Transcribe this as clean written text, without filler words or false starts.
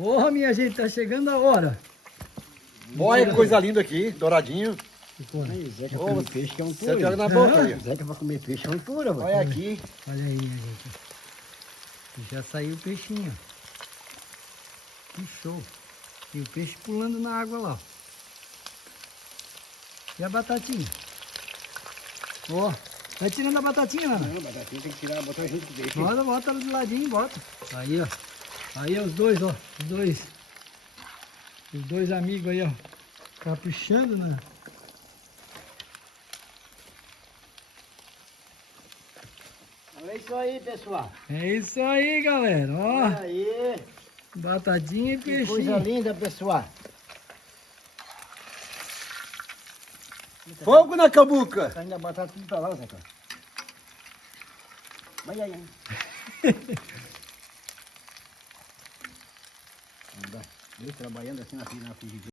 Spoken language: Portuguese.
Porra, minha gente, tá chegando a hora. Olha que coisa linda aqui, douradinho. Aí, Zeca pra comer peixe que é um Você touro. joga na boca aí. Zeca pra comer peixe é um touro, velho. Olha aqui. Olha aí, minha gente. Já saiu o peixinho. Que show. E o peixe pulando na água lá. Ó. E a batatinha? Ó, vai tirando a batatinha, Nana. Não, batatinha tem que tirar, botar junto com o peixe. Bota ela de ladinho e bota. Aí, ó. Aí, ó, os dois, ó. Os dois amigos aí, ó. Caprichando, né? É isso aí, pessoal. É isso aí, galera. Ó, Olha aí. batatinha e Que coisa peixinho. linda, pessoal. Fogo na cambuca. Tá indo a batata tudo pra lá, Zeca. Vai aí, hein? Dois trabalhando assim na frigideiras.